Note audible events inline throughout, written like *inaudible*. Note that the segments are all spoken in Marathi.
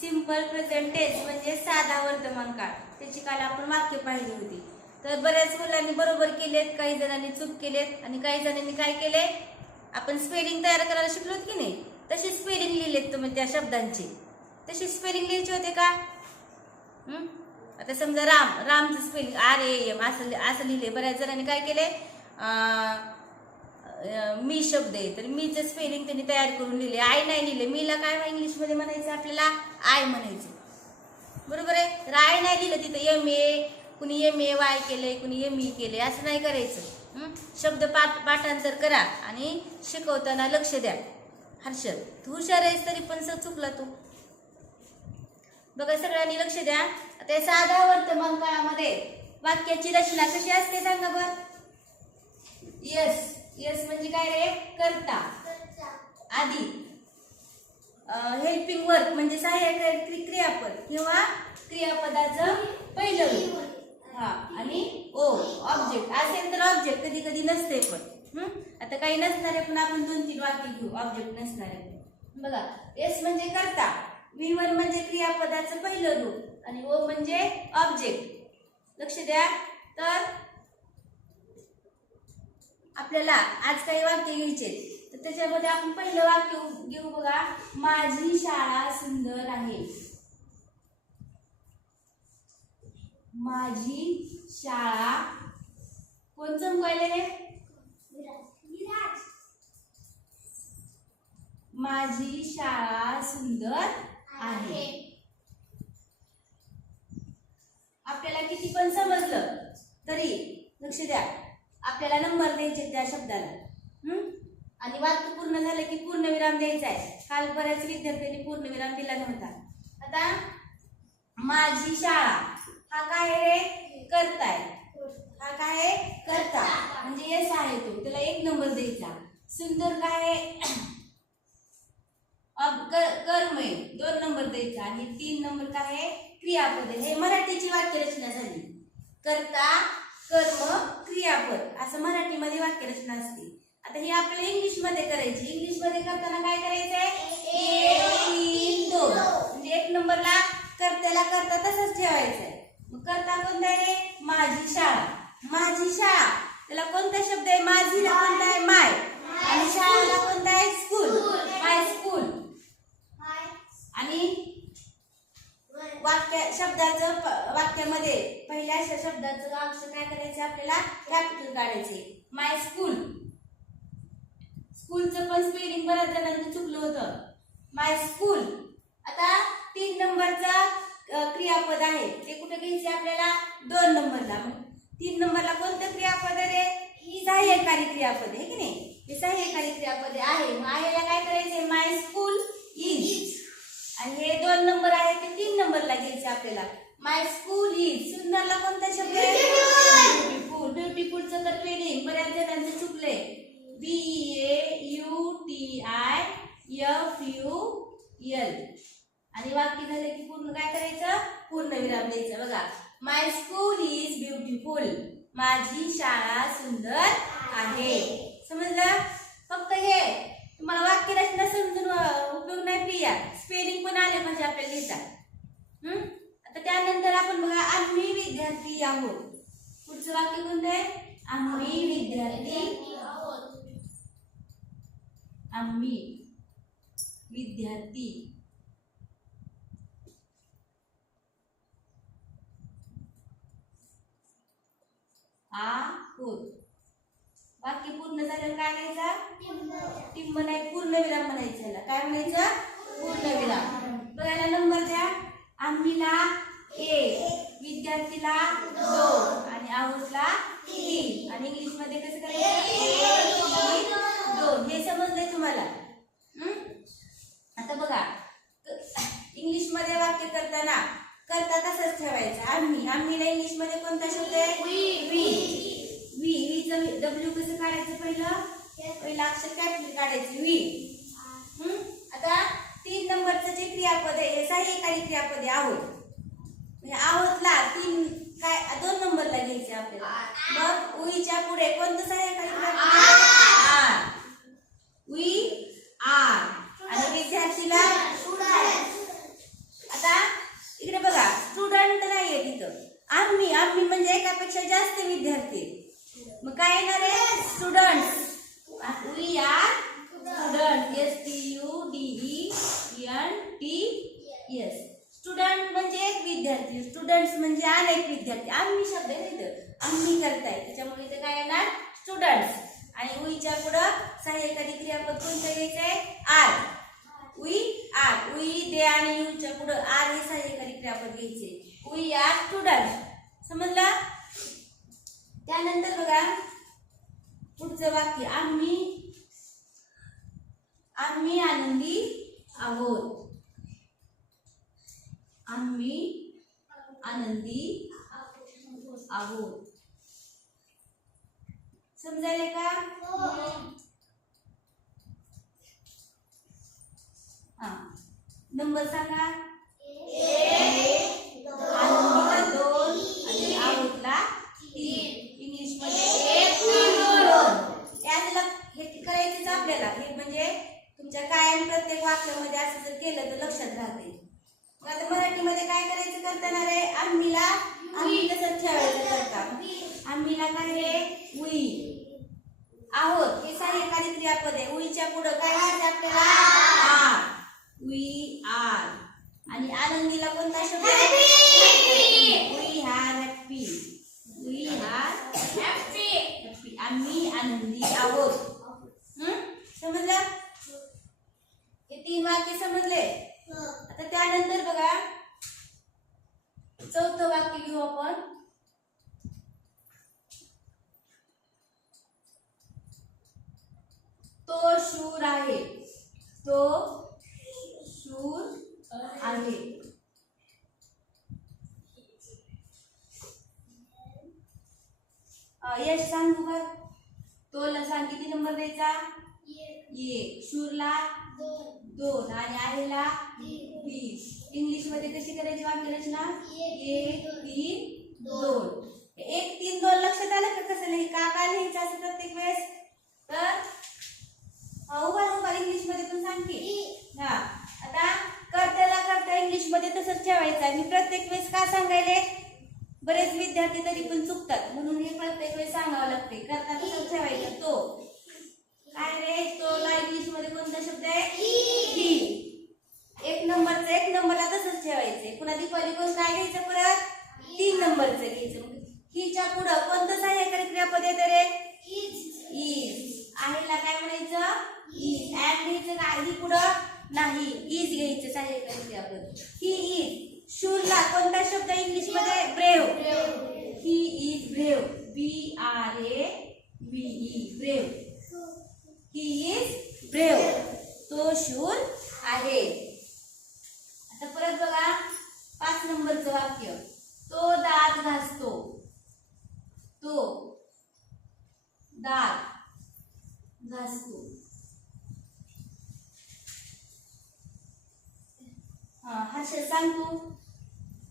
सिंपल प्रेझेंट टेन्स म्हणजे साधा वर्तमान काळ त्याची काल आपण वाक्य पाहिली होती. तर बऱ्याच मुलांनी बरोबर केलेत काही जणांनी चूक केलेत आणि काही जणांनी काय केले? आपण स्पेलिंग तयार करायला शिकलोत की नाही? तशी स्पेलिंग लिहिलेत तुम्ही त्या शब्दांची. तशी स्पेलिंग लिहायची होते का? आता समजा राम रामचं स्पेलिंग आर ए एम असं असं लिहिले. बऱ्याच जणांनी काय केले? अं, मी शब्द आहे तर मीचं स्पेलिंग त्यांनी तयार करून लिहिले आय नाही लिहिले. मीला काय इंग्लिशमध्ये म्हणायचं? आपल्याला आय म्हणायचं. बरोबर आहे? तर आय नाही लिहिलं तिथं. एम ए कुणी एम ए वाय केलंय कुणी एम ई केले असं नाही करायचं. शब्द पाठ पाठांतर करा आणि शिकवताना लक्ष द्या. हर्षद तू हुशार आहेस तरी पण सर चुकला तू. बघा सगळ्यांनी लक्ष द्या. आता साध्या वर्तमान काळामध्ये वाक्याची रचना कशी असते सांगा बर? यस यस म्हणजे काय रे? करता. आधी हेल्पिंग वर्क म्हणजे सहाय्यक क्रियापद किंवा क्रियापदाचं पहिलं रूप. हा आणि ओ ऑब्जेक्ट असेल तर ऑब्जेक्ट कधी कधी नसते पण आता काही नसणारे पण आपण दोन तीन वाक्य घेऊ. ऑब्जेक्ट नसणारे बघा एस म्हणजे करता. व्ही वन म्हणजे क्रियापदाचं पहिलं रूप. आणि ओ म्हणजे ऑब्जेक्ट लक्ष द्या. तर आपल्याला आज काही वाक्य घ्यायचे तर त्याच्यामध्ये आपण पहिलं वाक्य घेऊ बघा. माझी शाळा सुंदर आहे. माझी शाळा कोण चमकायले माझी शाळा सुंदर आहे. आपल्याला किती पण समजलं तरी लक्ष द्या. आपल्याला नंबर द्यायचे त्या शब्दाला. आणि वाक्य पूर्ण झालं की पूर्णविराम द्यायचा आहे. काल बऱ्याच विद्यार्थ्यांनी पूर्णविराम दिला नव्हता. आता माझी शाळा हा काय आहे? रे करताय हा काय आहे? करता. म्हणजे यस आहे तो. त्याला एक नंबर द्यायचा. सुंदर काय आहे? *clears throat* कर्म आहे दोन नंबर द्यायचा. आणि तीन नंबर काय आहे? क्रियापद. हे मराठीची वाक्यरचना झाली. करता कर्म क्रियापद असं मराठीमध्ये वाक्यरचना असते. आता ही आपल्याला इंग्लिशमध्ये करायची. इंग्लिशमध्ये करताना काय करायचंय? एक तीन दोन. म्हणजे एक नंबरला कर्त्याला करता तसंच ठेवायचंय. मग करता कोणता आहे? माझी शाळा. माझी शाळा. त्याला कोणता शब्द आहे? माझीला कोणता आहे? माय. आणि शाळेला कोणता आहे? स्कूल. My school. आणि वाक्य शब्दाचं वाक्यामध्ये केलेल्या अशा शब्दाचं अक्षर काय करायचं? आपल्याला कॅपिटल काढायचे माय स्कूल स्कूलचं पण स्पेलिंग बऱ्याच जणांचं चुकलं होतं. माय स्कूल आता तीन नंबरचा क्रियापद आहे. ते कुठे घ्यायचे आपल्याला? दोन नंबरला. तीन नंबरला कोणतं क्रियापद आहे? ही सहाय्यकारी क्रियापद आहे की नाही? हे सहाय्यकारी क्रियापद आहे. मग आहेला काय करायचे माय स्कूल इज आणि हे दोन नंबर आहे ते तीन नंबरला घ्यायचे आपल्याला. माय स्कूल इज सुंदरला कोणता शब्द ब्युटिफुल ब्युटिफुलचं तर स्पेलिंग बऱ्याच जणांचं चुकले. B A U T I F U L आणि वाक्य झाले की पूर्ण काय करायचं? पूर्ण विराम द्यायचं. बघा. माय स्कूल इज ब्युटिफुल माझी शाळा सुंदर आहे. समजलं? फक्त हे. तुम्हाला वाक्य रचना समजून उपयोग नाही प्रिया. स्पेलिंग पण आले पाहिजे आपल्याला लिहिता. तर त्यानंतर आपण बघा आम्ही विद्यार्थी आहोत. पुढचं वाक्य कोणतं आहे? आम्ही विद्यार्थी आम्ही विद्यार्थी. आहोत. वाक्य पूर्ण झालं काय म्हणायचा? टिंब नाही पूर्ण विराम म्हणायचं काय म्हणायचं? पूर्ण विराम. बघायला नंबर द्या. आम्हीला एक विद्यार्थीला दोन आणि आहोतला तीन. आणि इंग्लिशमध्ये कसं करायचं? दोन. हे समजलंय तुम्हाला? आता बघा. इंग्लिशमध्ये वाक्य करताना करता तसंच ठेवायचं. आम्ही. आम्ही इंग्लिशमध्ये कोणता शब्द आहे? वी वी डब्ल्यू कसं काढायचं पहिलं? पहिलं अक्षर कॅपिटल काढायचं? वी? आता तीन नंबरचं जे क्रियापद आहे हे सहाय्यकारी क्रियापदे आहोत. म्हणजे आहोतला तीन काय दोन नंबरला घ्यायचे आपल्याला. मग उईच्या पुढे कोणतं सहाय्यकारी क्रियापद आर. उई आर. आणि विद्यार्थीला आता इकडे बघा स्टुडंट नाहीये तिथं. आम्ही आम्ही म्हणजे एकापेक्षा जास्त विद्यार्थी. मग काय येणार आहे? Student we are. Student S T. D E N T S. Student म्हणजे एक विद्यार्थी. स्टुडंट्स म्हणजे अनेक विद्यार्थी. आम्ही शब्द आहे आम्ही करताय. त्याच्यामुळे इथं काय येणार? स्टुडंट्स आणि उईच्या पुढं सहाय्यकारी क्रियापद कोणतं घ्यायचं आहे आर उई आर उई दे आणि यूच्या पुढं आर हे सहाय्यकारी क्रियापद घ्यायचे उई आर स्टुडंट समजला? त्यानंतर बघा पुढचं वाक्य. आम्ही आम्ही आनंदी आहोत. आम्ही आनंदी आहोत. समजायला का? हा. नंबर सांगा. आनंदीला आणि म्हणजे हे करायचंच आपल्याला. हे म्हणजे प्रत्येक वाक्यामध्ये असं जर केलं तर लक्षात राहते. आता मराठीमध्ये काय करायचं करताना रे? आम्हीला आम्ही कसं ठेवायचं करता. आम्हीला काय रे? उई आहोत. हे सहाय्यकारी क्रियापद आहे उईच्या पुढं काय घ्यायचं आपल्याला? आर. We are. आणि आनंदीला कोणता शब्द? We are happy. We are happy. आम्ही आनंदी आहोत. हं? समजलं? हे तीन वाक्य समजले. आता त्यानंतर बघा चौथं वाक्य घेऊ आपण तो शूर आहे तो शूर आहे अं, यश सांग तू बघ तोला सांग किती नंबर द्यायचा एक शूरला दोन आणि आहेला तीन इंग्लिशमध्ये कशी करायची वाक्यरचना एक तीन दोन एक तीन दोन लक्षात आलं का कसं नाही का काय लिहायचं असं प्रत्येक वेळेस तर हा, उभा उभा इंग्लिशमध्ये पण सांग की हा आता करत्याला करता इंग्लिशमध्ये तसंच ठेवायचं आहे मी प्रत्येक वेळेस का सांगायले बरेच विद्यार्थी तरी पण चुकतात म्हणून हे प्रत्येक वेळेस सांगावं लागते करता तसंच ठेवायचं तो काय रे तो इंग्लिशमध्ये कोणता शब्द आहे ही एक नंबरचं एक नंबरला तसंच ठेवायचंय पुन्हा दीपावली कोण काय घ्यायचं परत तीन नंबरचं घ्यायचं मग हिच्या पुढं कोणतं सहाय्यकारी क्रियापद येतं रे इज आहेला काय म्हणायचं इज ऍड घ्यायचं नाही पुढं नाही इज घ्यायचं सहाय्यकारी आपण ही इज शूरला कोणता शब्द इंग्लिशमध्ये? Brave he is brave B R A B E brave he is brave तो शूर आहे. आता परत बघा. पाच नंबरचं वाक्य. तो दात घासतो. तो दात घासतो. हा हर्ष सांग? तू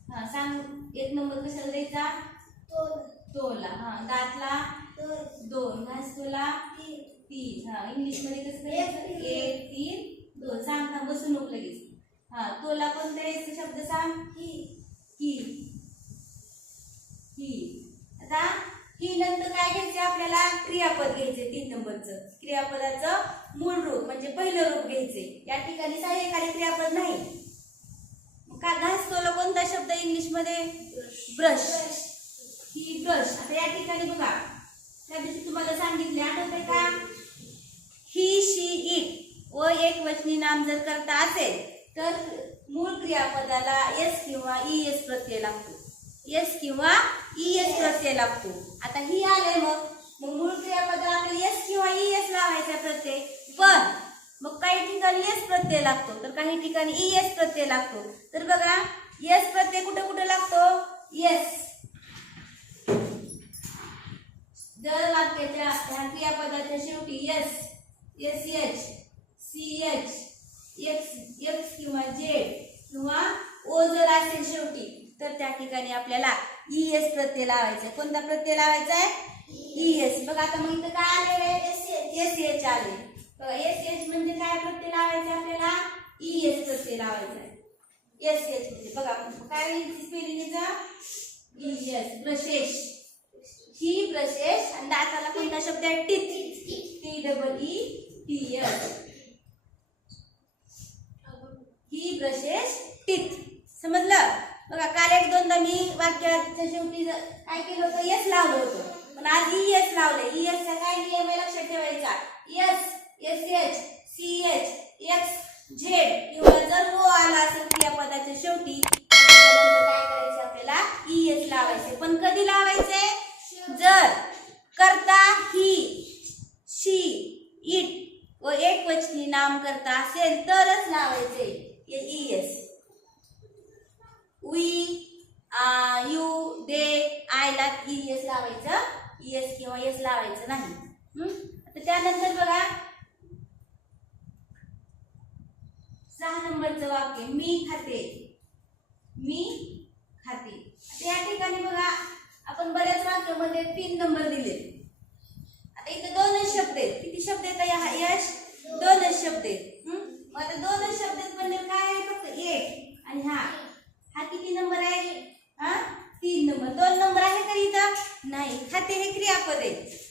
हा सांग. एक नंबर कशाला द्यायचा? तोला हा दातला? दोन. घासतोला तीन. हा इंग्लिशमध्ये कसं करायचं एक तीन. दोन. सांग सांग बसून नको लगेच. हा तोला कोणता यायचं शब्द सांग? ही. ही. आता ही नंतर काय घ्यायचे आपल्याला? क्रियापद घ्यायचे तीन नंबरचं. क्रियापदाचं मूळ रूप म्हणजे पहिलं रूप घ्यायचे या ठिकाणी सहाय्यकारी क्रियापद नाही. का घासतोला कोणता शब्द इंग्लिशमध्ये ब्रश. ही ब्रश. आता या ठिकाणी बघा. त्या दिवशी तुम्हाला सांगितले आठवते का? ही शी इट व एक वचनी नाम जर करता असेल तर मूळ क्रियापदाला एस किंवा ई एस प्रत्यय लागतो. एस किंवा ई एस प्रत्यय लागतो. आता ही आले मग. मग मूळ क्रियापदाला आपल्याला एस किंवा ई एस लावायचा प्रत्यय. पण मग काही ठिकाणी एस प्रत्यय लागतो तर काही ठिकाणी ई एस प्रत्यय लागतो. तर बघा एस प्रत्यय कुठे कुठे लागतो? येस जर वाक्याच्या ह्या क्रियापदाच्या शेवटी S S H C H X X किंवा जेड किंवा ओ जर असेल शेवटी तर त्या ठिकाणी आपल्याला ई एस प्रत्यय लावायचा आहे. कोणता प्रत्यय लावायचा आहे? ई एस बघा आता मग इथं काय आलेलं आहे? एस एच आले एस एच म्हणजे काय प्रत्यय लावायचा आपल्याला. E, ई एस प्रत्यय लावायचा आहे. एस एच म्हणजे बघा काय spelling E S brushes he brushes आणि दाताला कोणता शब्द आहे teeth T double E T S he brushes teeth समजलं? बघा काल एक दोनदा मी वाक्याच्या शेवटी काय केलं होतं? यस लावलं होतं. पण आज e, ई एस लावलं ई e, एसचा काय नियम आहे? लक्षात ठेवायचा. Yes S H C H X Z किंवा जर ओ आला असेल क्रियापदाच्या शेवटी काय करायचे आपल्याला? ई एच लावायचे. पण कधी लावायचे? जर करता ही शी इट व एक वचनी नाम करता असेल तरच लावायचे E S we you they आयला ई एस लावायचं. ई एस किंवा एस लावायचं नाही. हम्म? त्यानंतर बघा. सहा नंबरचं वाक्य मी खाते. मी खाते. आता या ठिकाणी बघा आपण बऱ्याच वाक्यामध्ये तीन नंबर दिले. आता इथे दोनच शब्द आहेत. किती शब्द आहेत या यश? दोनच शब्द आहेत. मग आता दोनच शब्द आहेत म्हणजे काय आहे? फक्त एक आणि हा. हा किती नंबर आहे? हा? तीन नंबर. दोन नंबर आहे का इथं? नाही. खाते हे क्रियापद आहे.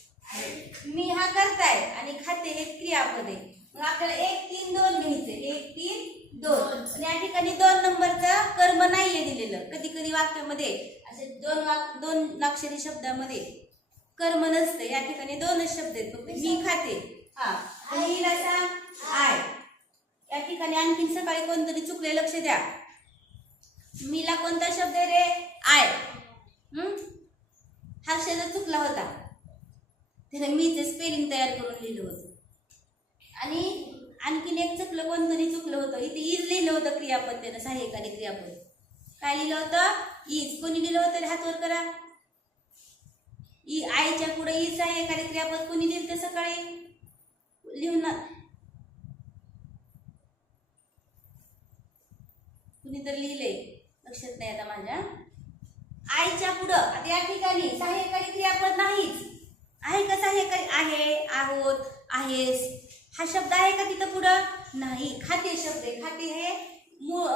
मी हा करताय आणि खाते हे क्रियापद आहे. मग आपल्याला एक तीन दोन घ्यायचे. एक तीन दोन. आणि या ठिकाणी दोन नंबरचं कर्म नाहीये दिलेलं. कधी कधी वाक्यामध्ये असे दोन वाक दोन नाक्षरी शब्दामध्ये कर्म नसतं. या ठिकाणी दोनच शब्द आहेत. फक्त मी खाते. हा. आणि हिला सांग आय. या ठिकाणी आणखीन सकाळी कोणतरी चुकले लक्ष द्या. मीला कोणता शब्द आहे रे? आय. हर्षदा चुकला होता. त्याने मीचे स्पेलिंग तयार करून लिहिलं होतं. आणि आणखीन एक चुकलं कोणतरी चुकलं होतं. इथे इज लिहिलं होतं क्रियापद त्यानं सहाय्यकाने क्रियापद. काय लिहिलं होतं? इज कोणी लिहिलं होतं? रे? हातवर करा. ई आईच्या पुढे इज सहाय्यकारी क्रियापद कोणी लिहिलं तर सकाळी? लिहून ना. कुणी तर लिहिलंय? लक्षात नाही आता माझ्या. आईच्या पुढं. आता या ठिकाणी सहाय्यकारी क्रियापद नाहीच. आहे का सहाय्यकारी? आहे. आहोत. आहेस हा शब्द आहे का तिथं पुढं? नाही. खाते शब्द आहे. खाते हे मूळ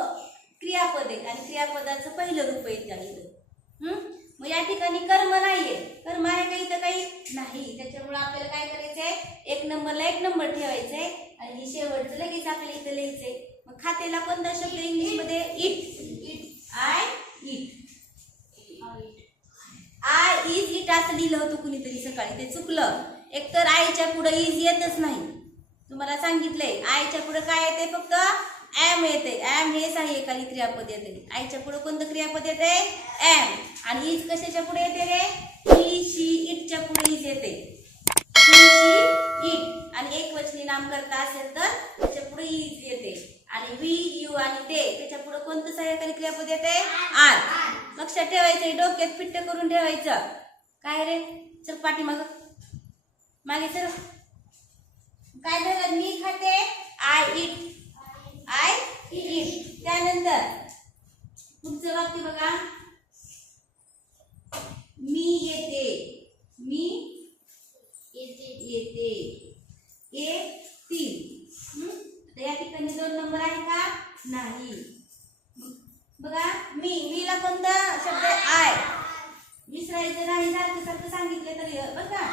क्रियापद आहे. आणि क्रियापदाचं पहिलं रूप आहे त्या इथं? मग या ठिकाणी कर्म नाहीये. कर्म आहे का इथं काही? नाही. त्याच्यामुळे आपल्याला काय करायचंय? एक नंबरला एक नंबर ठेवायचंय. आणि हे शेवटचं लगेच आपल्याला इथं लिहायचंय. मग खातेला कोणता शब्द इंग्लिशमध्ये eat eat I eat I is eat असं लिहिलं होतं कुणीतरी सकाळी. ते चुकलं. एकतर आईच्या पुढे इज येतच नाही. तुम्हाला सांगितलंय आईच्या पुढे काय येते फक्त? एम येते एम हे सहाय्यकारी क्रियापद येते आईच्या पुढे कोणतं क्रियापद येते एम आणि इज कशाच्या पुढे येते रे? ही शी इटच्या पुढे इज येते. ही शी इट आणि एक वचनी नाम करता असेल तर त्याच्या पुढे इज येते. आणि वी यू आणि ते त्याच्या पुढे कोणतं सहाय्यकारी क्रियापद येते? आर लक्षात ठेवायचं डोक्यात फिट्ट करून ठेवायचं. काय रे? चल पाठीमाग. मागे सर काय झालं मी खाते आय इट आय इट त्यानंतर पुढचं वाक्य बघा. मी येते. मी येते. एक तीन हं? तर या ठिकाणी दोन नंबर आहे का? नाही. बघा मी मीला कोणता शब्द आहे? आय विसरायचं नाही सारखं सारखं सांगितलं तरी बघा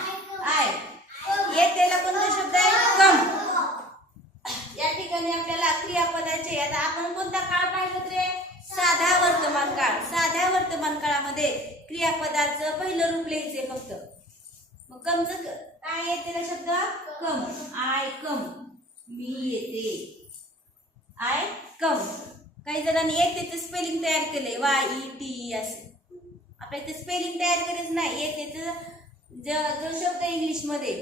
आय येतेला कोणता शब्द आहे? कम. या ठिकाणी आपल्याला क्रियापदाचे आता आपण कोणता काळ पाहिलं रे? साधा वर्तमान काळ. साध्या वर्तमान काळामध्ये क्रियापदाचं पहिलं रूप लिहायचे फक्त. मग कमचं काय येते शब्द? कम. I come. मी येते. I come. काही जणांनी येतेचं स्पेलिंग तयार केलंय. वाय ई टी असं. आपल्या इथे स्पेलिंग तयार करायचं नाही. येतेचं ज जो शब्द इंग्लिशमध्ये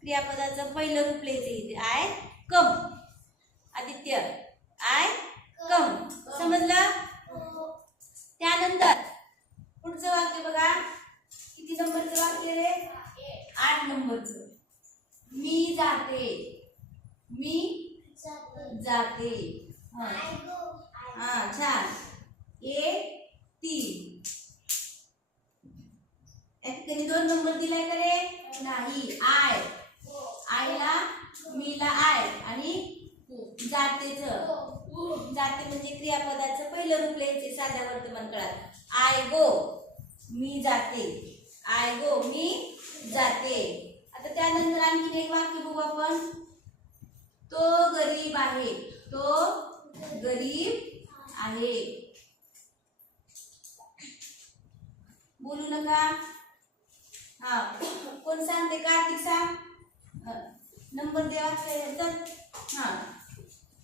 क्रियापदाचं पहिलं रूप लिहायचं I come Aditya I come समजलं? त्यानंतर पुढचं वाक्य बघा. किती नंबरचं वाक्य रे आठ नंबरचं. मी जाते. मी जाते. हा. हा छान. एक तीन या दोन नंबर दिलाय का रे? नाही. आय. आयला मीला आय आणि जातेच. जाते म्हणजे क्रियापदाचं पहिलं रूप लिहायचे साध्या वर्तमान काळात आय गो मी जाते. आय गो मी जाते. आता त्यानंतर आणखीन एक वाक्य बघू आपण. तो गरीब आहे. तो गरीब आहे. बोलू नका. हा. कोण सांगते? कार्तिक सांग. नंबर दे वाक्य चल हा.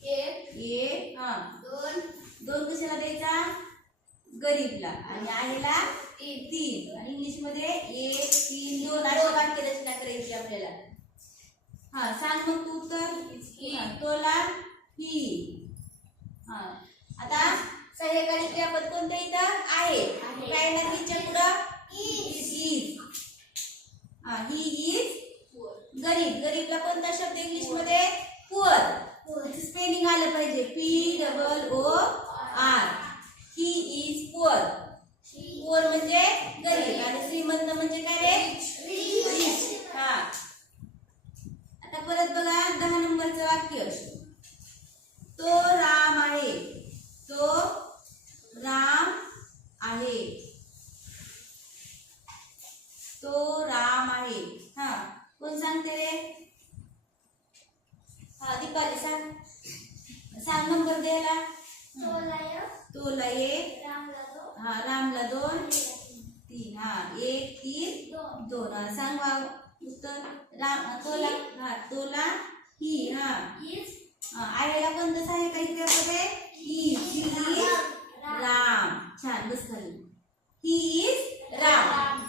एक ए हा. दोन. दोन कशाला द्यायचा? गरीबला. आणि आहेला तीन. तीन. आणि इंग्लिशमध्ये एक तीन दोन. अशी वाक्य रचना करायची आपल्याला. हा सांग मग तू उत्तर. तोला ही. हा. आता सहाय्यकारी क्रियापद कोणतं इथं? आहे. काय ना हिच्या पुढं. हा ही इज गरीब. गरीबला कोणता शब्द इंग्लिशमध्ये पुअर स्पेलिंग आलं पाहिजे. P double O R he is poor poor म्हणजे गरीब. आणि श्रीमंत म्हणजे काय रे? हा. आता परत बघा दहा नंबरचं वाक्य. तो राम आहे. तो राम आहे. तो आहे. हा कोण सांगते रे? हा दीपाली सांग. सांग नंबर द्यायला. तोला एक. हा रामला दोन. तीन. हा एक तीन. दोन. दोन. हा सांग वा उत्तर. राम तोला. हा तोला. ही हा. आईला कोणतं सहाय्यकारी क्रियापद आहे ही ही राम. छान बस खाली. He is Ram.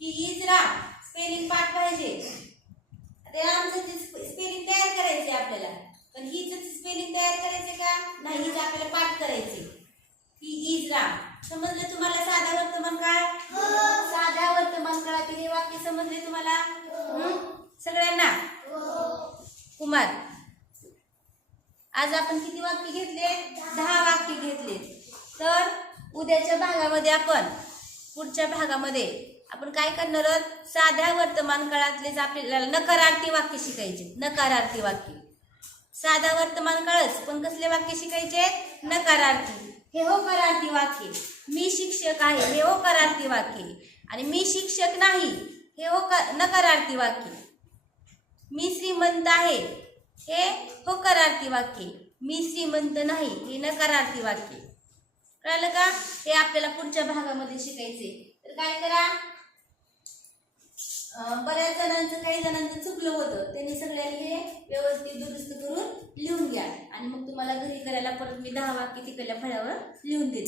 He is Ram. Spelling पाठ पाहिजे ते रामचं स्पेलिंग तयार करायचे आपल्याला. पण हिच स्पेलिंग तयार करायचे का? नाही हिच आपल्याला पाठ करायचे ही इज राम. समजलं तुम्हाला साधा वर्तमान काळ? साध्या वर्तमान काळातील हे वाक्य समजले तुम्हाला? हं? सगळ्यांना? कुमार. आज आपण किती वाक्य घेतले? दहा वाक्य घेतले. तर उद्याच्या भागामध्ये आपण पुढच्या भागामध्ये आपण काय करणार आहोत? साध्या वर्तमान काळातलेच आपल्याला नकारार्थी वाक्य शिकायचे. नकारार्थी वाक्य. साधा वर्तमान काळच पण कसले वाक्य शिकायचे? नकारार्थी. हे होकारार्थी वाक्य. मी शिक्षक आहे हे होकारार्थी वाक्य. आणि मी शिक्षक नाही हे होका नकारार्थी वाक्य. मी श्रीमंत आहे हे होकारार्थी वाक्य. मी श्रीमंत नाही हे नकारार्थी वाक्य. कळालं का? हे आपल्याला पुढच्या भागामध्ये शिकायचे तर काय करा? बऱ्याच जणांचं काही जणांचं चुकलं होतं. त्यांनी सगळ्यांनी हे व्यवस्थित दुरुस्त करून लिहून घ्या. आणि मग तुम्हाला घरी करायला परत मी दहा वाक्य तिकडल्या फळ्यावर लिहून देते.